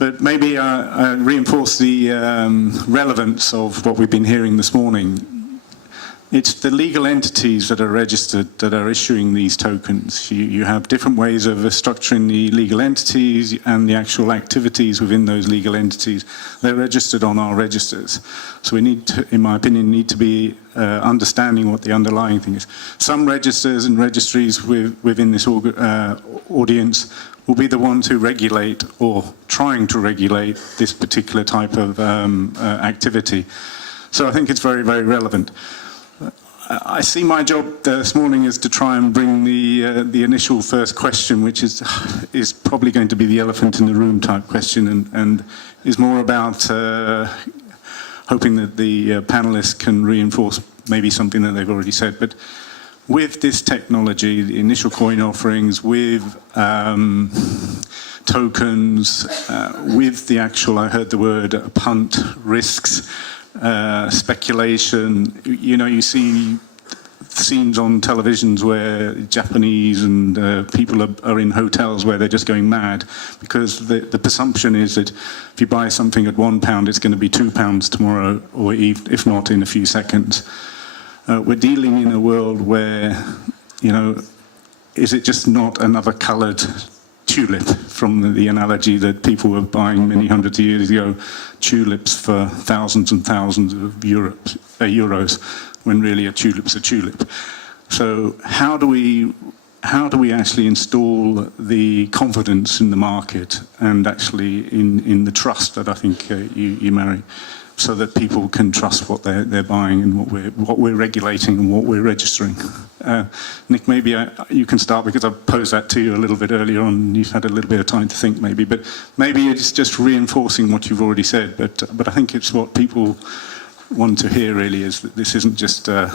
But maybe I reinforce the relevance of what we've been hearing this morning. It's the legal entities that are registered that are issuing these tokens. You have different ways of structuring the legal entities and the actual activities within those legal entities. They're registered on our registers. So we need to, in my opinion, need to be understanding what the underlying thing is. Some registers and registries within this audience will be the ones who regulate or trying to regulate this particular type of activity. So I think it's very, very relevant. I see my job this morning is to try and bring the initial first question, which is probably going to be the elephant in the room type question, and is more about hoping that the panelists can reinforce maybe something that they've already said. But with this technology, the initial coin offerings, with tokens, with the actual, I heard the word punt, risks, speculation. You know, you see scenes on televisions where Japanese and people are in hotels where they're just going mad because the presumption is that if you buy something at £1, it's going to be £2 tomorrow, or if not in a few seconds. We're dealing in a world where, you know, is it just not another coloured tulip, from the analogy that people were buying many hundreds of years ago, tulips for thousands and thousands of euros, when really a tulip's a tulip. So how do we actually install the confidence in the market and actually in the trust that I think you marry, so that people can trust what they're buying and what we're regulating and what we're registering? Nick, maybe you can start, because I posed that to you a little bit earlier on, and you've had a little bit of time to think maybe, but maybe it's just reinforcing what you've already said, but I think it's what people want to hear really, is that this isn't just a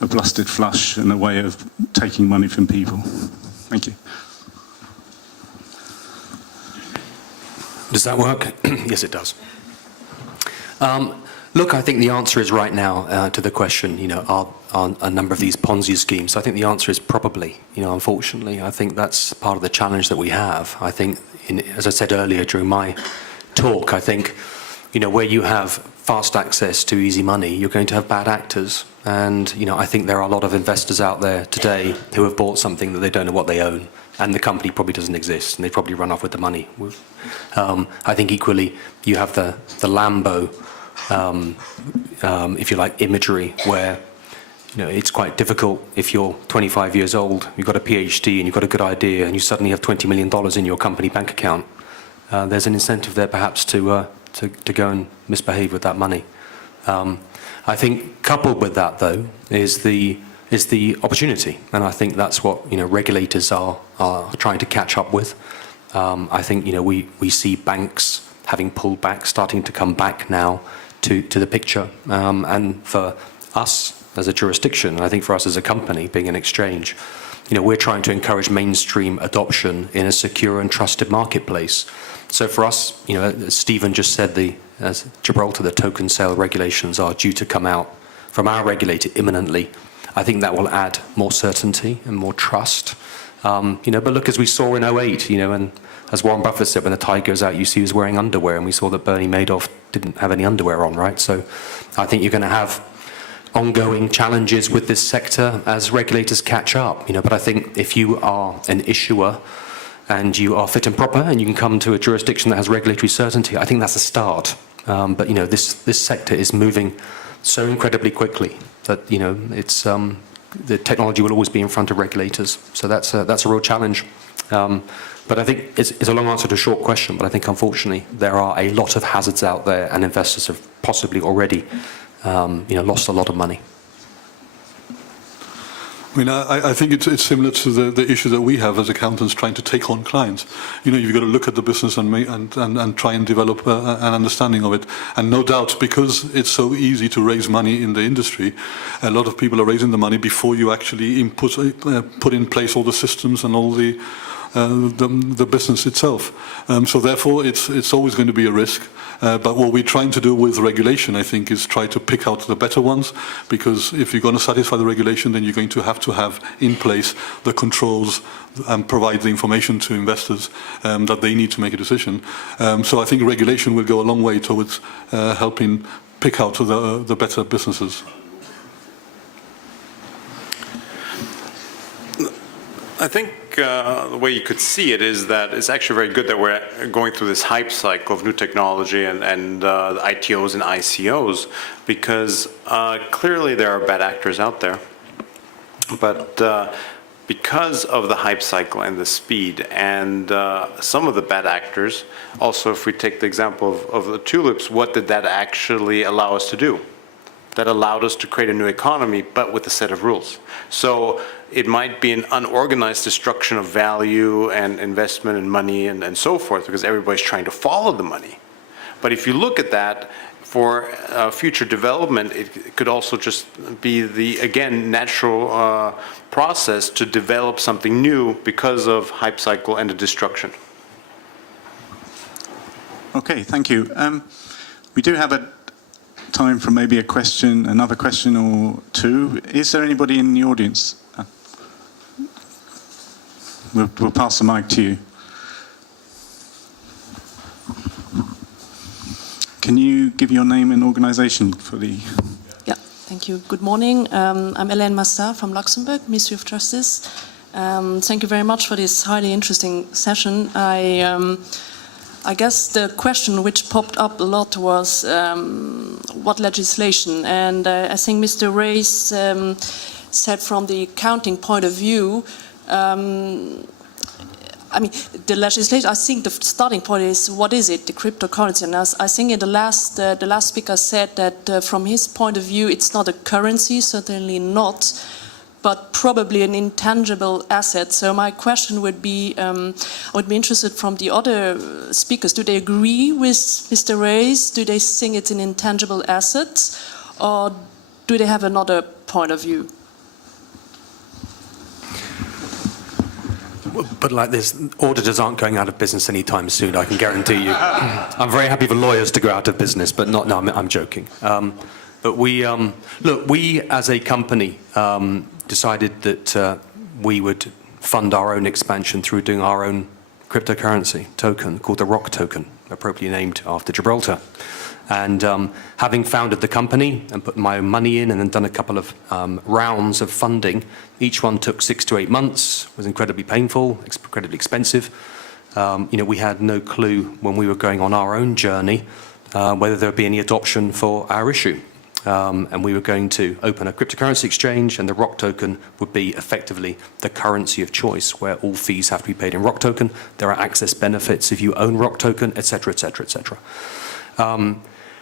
blustered flush and a way of taking money from people. Thank you. Does that work? Yes, it does. Look, I think the answer is right now to the question, you know, are a number of these Ponzi schemes? I think the answer is probably, you know, unfortunately. I think that's part of the challenge that we have. I think, as I said earlier during my talk, I think, you know, where you have fast access to easy money, you're going to have bad actors. And, you know, I think there are a lot of investors out there today who have bought something that they don't know what they own, and the company probably doesn't exist, and they probably run off with the money. I think equally, you have the Lambo, if you like, imagery, where, you know, it's quite difficult if you're 25 years old, you've got a PhD and you've got a good idea, and you suddenly have $20 million in your company bank account. There's an incentive there perhaps to go and misbehave with that money. I think coupled with that, though, is the opportunity, and I think that's what, you know, regulators are trying to catch up with. I think, you know, we see banks having pulled back, starting to come back now to the picture, and for us as a jurisdiction, I think for us as a company, being an exchange, you know, we're trying to encourage mainstream adoption in a secure and trusted marketplace. So for us, you know, as Stephen just said, as Gibraltar, the token sale regulations are due to come out from our regulator imminently. I think that will add more certainty and more trust. You know, but look, as we saw in 2008, you know, and as Warren Buffett said, when the tide goes out, you see who's wearing underwear, and we saw that Bernie Madoff didn't have any underwear on, right? So I think you're going to have ongoing challenges with this sector as regulators catch up, you know, but I think if you are an issuer and you are fit and proper and you can come to a jurisdiction that has regulatory certainty, I think that's a start. But, you know, this sector is moving so incredibly quickly that, you know, it's the technology will always be in front of regulators. So that's a real challenge. But I think it's a long answer to a short question, but I think unfortunately there are a lot of hazards out there, and investors have possibly already you know, lost a lot of money. I mean, I think it's similar to the issue that we have as accountants trying to take on clients. You know, you've got to look at the business and try and develop an understanding of it. And no doubt, because it's so easy to raise money in the industry, a lot of people are raising the money before you actually put in place all the systems and all the the business itself. So therefore, it's always going to be a risk. But what we're trying to do with regulation, I think, is try to pick out the better ones, because if you're going to satisfy the regulation, then you're going to have in place the controls and provide the information to investors that they need to make a decision. So I think regulation will go a long way towards helping pick out the better businesses. I think the way you could see it is that it's actually very good that we're going through this hype cycle of new technology and the ITOs and ICOs, because clearly there are bad actors out there. But because of the hype cycle and the speed and some of the bad actors, also if we take the example of the tulips, what did that actually allow us to do? That allowed us to create a new economy, but with a set of rules. So it might be an unorganized destruction of value and investment and money and so forth, because everybody's trying to follow the money. But if you look at that, for future development, it could also just be the, again, natural process to develop something new because of hype cycle and the destruction. Okay, thank you. We do have time for maybe a question, another question or two. Is there anybody in the audience? We'll pass the mic to you. Can you give your name and organization for the... Yeah, thank you. Good morning. I'm Hélène Masta from Luxembourg, Ministry of Justice. Thank you very much for this highly interesting session. I guess the question which popped up a lot was what legislation, and I think Mr. Reyes said from the accounting point of view, I mean, the legislation, I think the starting point is, what is it, the cryptocurrency? And I think in the last speaker said that from his point of view, it's not a currency, certainly not, but probably an intangible asset. So my question would be, I would be interested from the other speakers, do they agree with Mr. Reyes? Do they think it's an intangible asset? Or do they have another point of view? But like this, auditors aren't going out of business anytime soon, I can guarantee you. I'm very happy for lawyers to go out of business, but not, no, I'm joking. But we, look, we as a company decided that we would fund our own expansion through doing our own cryptocurrency token called the ROC token, appropriately named after Gibraltar. And having founded the company and put my own money in and then done a couple of rounds of funding, each one took 6 to 8 months, was incredibly painful, incredibly expensive. You know, we had no clue when we were going on our own journey whether there would be any adoption for our issue. And we were going to open a cryptocurrency exchange, and the ROC token would be effectively the currency of choice, where all fees have to be paid in ROC token. There are access benefits if you own ROC token, etc., etc., etc.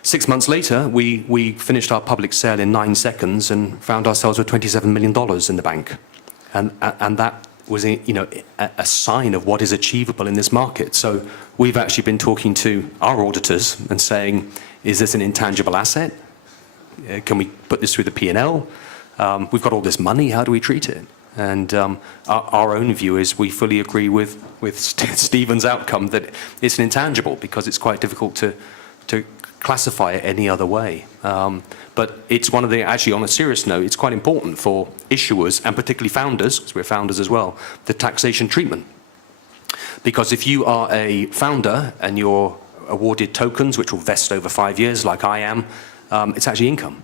6 months later, we finished our public sale in 9 seconds and found ourselves with $27 million in the bank. And that was, you know, a sign of what is achievable in this market. So we've actually been talking to our auditors and saying, is this an intangible asset? Can we put this through the P&L? We've got all this money, how do we treat it? And our own view is we fully agree with Stephen's outcome that it's an intangible because it's quite difficult to classify it any other way. But it's one of the, actually on a serious note, it's quite important for issuers and particularly founders, because we're founders as well, the taxation treatment. Because if you are a founder and you're awarded tokens which will vest over 5 years like I am, it's actually income.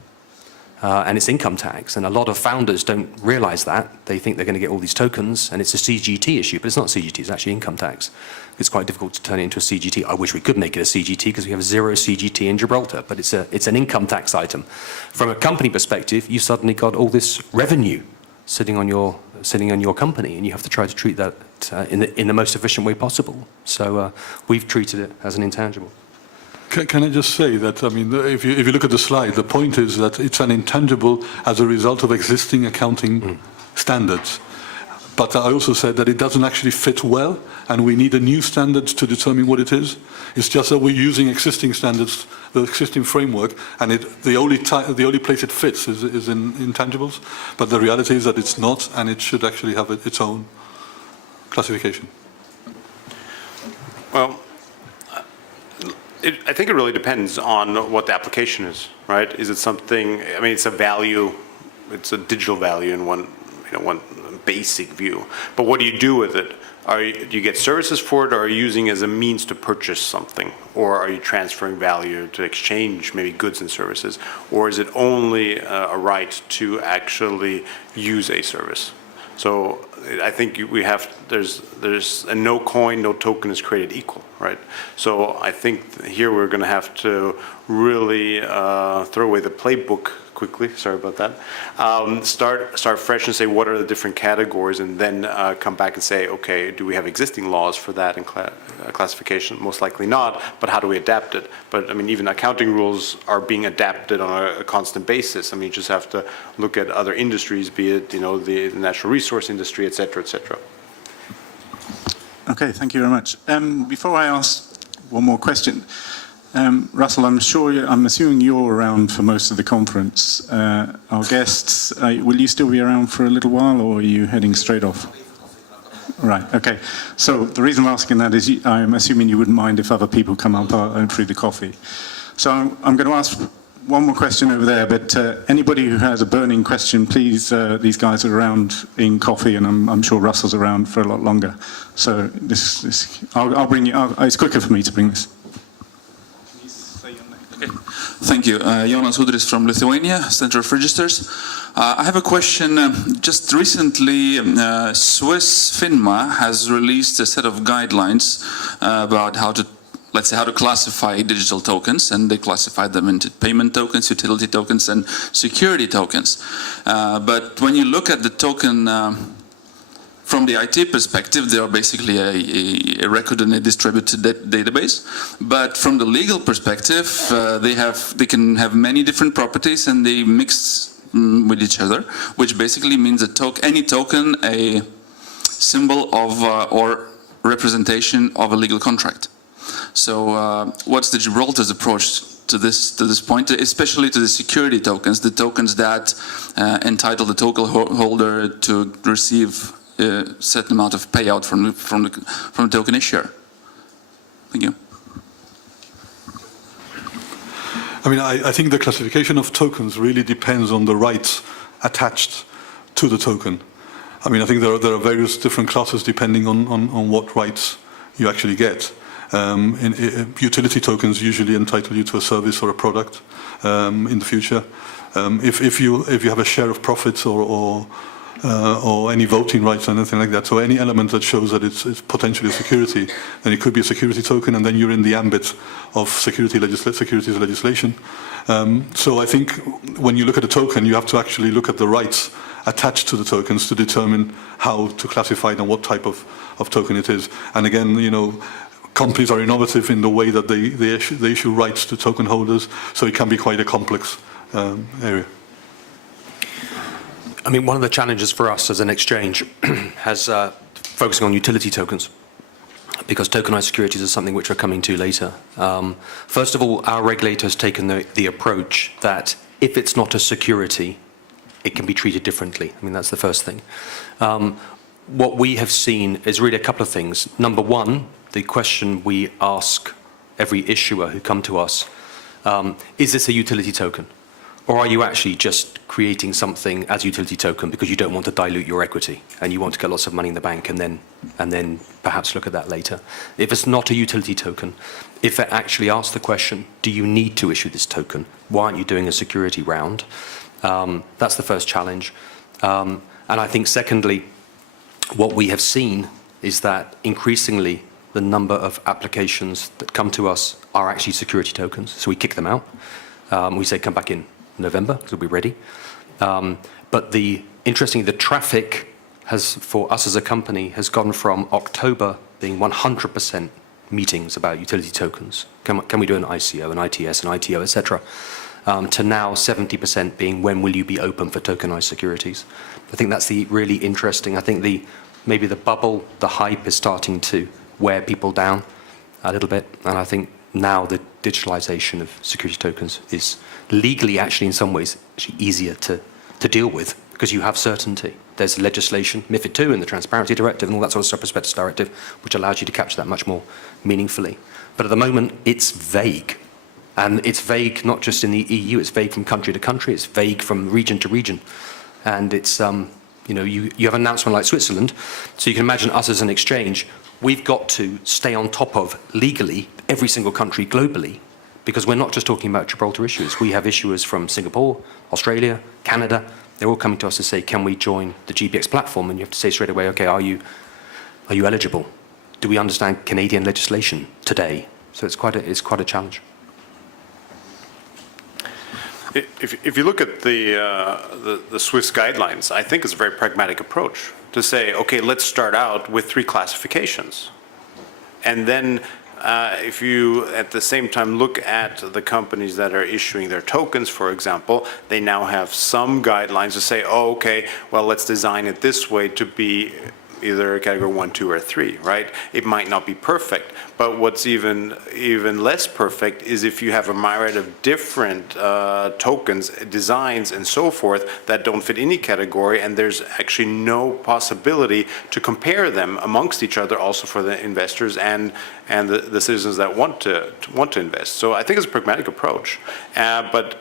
And it's income tax. And a lot of founders don't realize that. They think they're going to get all these tokens and it's a CGT issue, but it's not CGT, it's actually income tax. It's quite difficult to turn it into a CGT. I wish we could make it a CGT because we have 0 CGT in Gibraltar, but it's an income tax item. From a company perspective, you suddenly got all this revenue sitting on your company, and you have to try to treat that in the most efficient way possible. So we've treated it as an intangible. Can I just say that, I mean, if you look at the slide, the point is that it's an intangible as a result of existing accounting standards. But I also said that it doesn't actually fit well, and we need a new standard to determine what it is. It's just that we're using existing standards, the existing framework, and the only place it fits is in intangibles. But the reality is that it's not, and it should actually have its own classification. Well, I think it really depends on what the application is, right? Is it something, I mean, it's a value, it's a digital value in one basic view. But what do you do with it? Do you get services for it, or are you using it as a means to purchase something? Or are you transferring value to exchange maybe goods and services? Or is it only a right to actually use a service? So I think there's a no coin, no token is created equal, right? So I think here we're going to have to really throw away the playbook quickly. Sorry about that. Start fresh and say what are the different categories, and then come back and say, okay, do we have existing laws for that and classification? Most likely not. But how do we adapt it? But I mean, even accounting rules are being adapted on a constant basis. I mean, you just have to look at other industries, be it the natural resource industry, et cetera, et cetera. Okay, thank you very much. Before I ask one more question, Russell, I'm assuming you're around for most of the conference. Our guests, will you still be around for a little while, or are you heading straight off? Right, okay. So the reason I'm asking that is I'm assuming you wouldn't mind if other people come up through the coffee. So I'm going to ask one more question over there, but anybody who has a burning question, please, these guys are around in coffee, and I'm sure Russell's around for a lot longer. So I'll bring you, it's quicker for me to bring this. Okay. Thank you. Jonas Udris from Lithuania, Center of Registers. I have a question. Just recently, Swiss FINMA has released a set of guidelines about how to classify digital tokens, and they classified them into payment tokens, utility tokens, and security tokens. But when you look at the token from the IT perspective, they are basically a record in a distributed database. But from the legal perspective, they can have many different properties, and they mix with each other, which basically means any token a symbol of or representation of a legal contract. So what's the Gibraltar's approach to this point, especially to the security tokens, the tokens that entitle the token holder to receive a certain amount of payout from the token issuer? Thank you. I mean, I think the classification of tokens really depends on the rights attached to the token. I mean, I think there are various different classes depending on what rights you actually get. Utility tokens usually entitle you to a service or a product in the future. If you have a share of profits or any voting rights or anything like that, so any element that shows that it's potentially a security, then it could be a security token, and then you're in the ambit of securities legislation. So I think when you look at a token, you have to actually look at the rights attached to the tokens to determine how to classify it and what type of token it is. And again, companies are innovative in the way that they issue rights to token holders, so it can be quite a complex area. I mean, one of the challenges for us as an exchange has focusing on utility tokens, because tokenized securities is something which we're coming to later. First of all, our regulator has taken the approach that if it's not a security, it can be treated differently. I mean, that's the first thing. What we have seen is really a couple of things. Number one, the question we ask every issuer who come to us, is this a utility token? Or are you actually just creating something as a utility token because you don't want to dilute your equity and you want to get lots of money in the bank and then perhaps look at that later? If it's not a utility token, if it actually asks the question, do you need to issue this token? Why aren't you doing a security round? That's the first challenge. And I think secondly, what we have seen is that increasingly the number of applications that come to us are actually security tokens. So we kick them out. We say, come back in November, because we'll be ready. But interestingly, the traffic for us as a company has gone from October being 100% meetings about utility tokens. Can we do an ICO, an ITS, an ITO, etc. To now 70% being when will you be open for tokenized securities. I think that's really interesting. I think maybe the bubble, the hype is starting to wear people down a little bit. And I think now the digitalization of security tokens is legally actually in some ways actually easier to deal with because you have certainty. There's legislation, MiFID II and the Transparency Directive and all that sort of stuff, Prospectus Directive, which allows you to capture that much more meaningfully. But at the moment, it's vague. And it's vague not just in the EU, it's vague from country to country, it's vague from region to region. And it's, you have an announcement like Switzerland, so you can imagine us as an exchange, we've got to stay on top of, legally, every single country globally, because we're not just talking about Gibraltar issuers. We have issuers from Singapore, Australia, Canada. They're all coming to us to say, can we join the GPX platform? And you have to say straight away, okay, are you eligible? Do we understand Canadian legislation today? So it's quite a challenge. If you look at the Swiss guidelines, I think it's a very pragmatic approach to say, okay, let's start out with 3 classifications. And then if you, at the same time, look at the companies that are issuing their tokens, for example, they now have some guidelines to say, oh, okay, well, let's design it this way to be either category 1, 2, or 3, right? It might not be perfect, but what's even less perfect is if you have a myriad of different tokens, designs, and so forth that don't fit any category, and there's actually no possibility to compare them amongst each other, also for the investors and the citizens that want to invest. So I think it's a pragmatic approach, but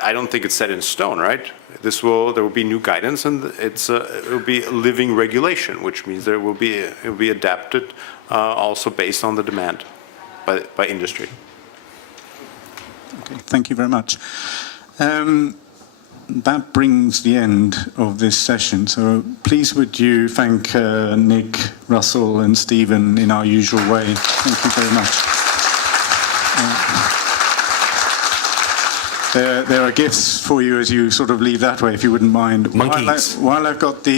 I don't think it's set in stone, right? There will be new guidance, and it will be a living regulation, which means it will be adapted also based on the demand by industry. Okay, thank you very much. That brings the end of this session. So please would you thank Nick, Russell and Stephen in our usual way. Thank you very much. There are gifts for you as you sort of leave that way, if you wouldn't mind. Monkeys. While I've got the